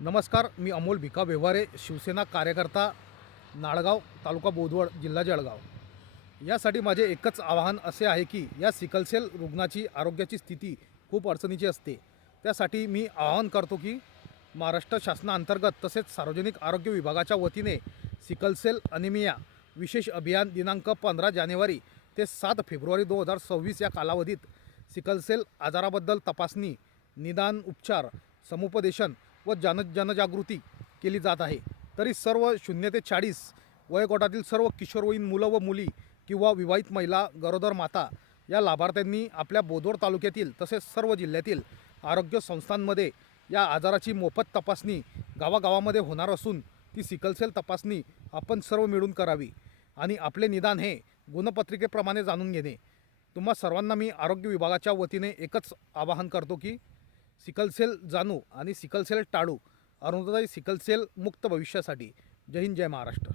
नमस्कार, मी अमोल भिका व्यवहारे, शिवसेना कार्यकर्ता, नाळगाव, तालुका बोदवड, जिल्हा जळगाव. यासाठी माझे एकच आवाहन असे आहे की या सिकलसेल रुग्णाची आरोग्याची स्थिती खूप अडचणीची असते. त्यासाठी मी आवाहन करतो की महाराष्ट्र शासनाअंतर्गत तसेच सार्वजनिक आरोग्य विभागाच्या वतीने सिकलसेल अनिमिया विशेष अभियान दिनांक 15 जानेवारी ते 7 फेब्रुवारी 2026 या कालावधीत सिकलसेल आजाराबद्दल तपासणी, निदान, उपचार, समुपदेशन व जनजागृती केली जात आहे. तरी सर्व 0 ते 40 वयोगटातील सर्व किशोरवयीन मुलं व मुली किंवा विवाहित महिला, गरोदर माता या लाभार्थ्यांनी आपल्या बोदवड तालुक्यातील तसेच सर्व जिल्ह्यातील आरोग्य संस्थांमध्ये या आजाराची मोफत तपासणी गावागावामध्ये होणार असून ती सिकलसेल तपासणी आपण सर्व मिळून करावी आणि आपले निदान हे गुणपत्रिकेप्रमाणे जाणून घेणे. तुम्हा सर्वांना मी आरोग्य विभागाच्या वतीने एकच आवाहन करतो की सिकलसेल जाणू आणि सिकलसेल टाळू. अरुणोदय सिकलसेल मुक्त भविष्यासाठी. जय हिंद, जय महाराष्ट्र.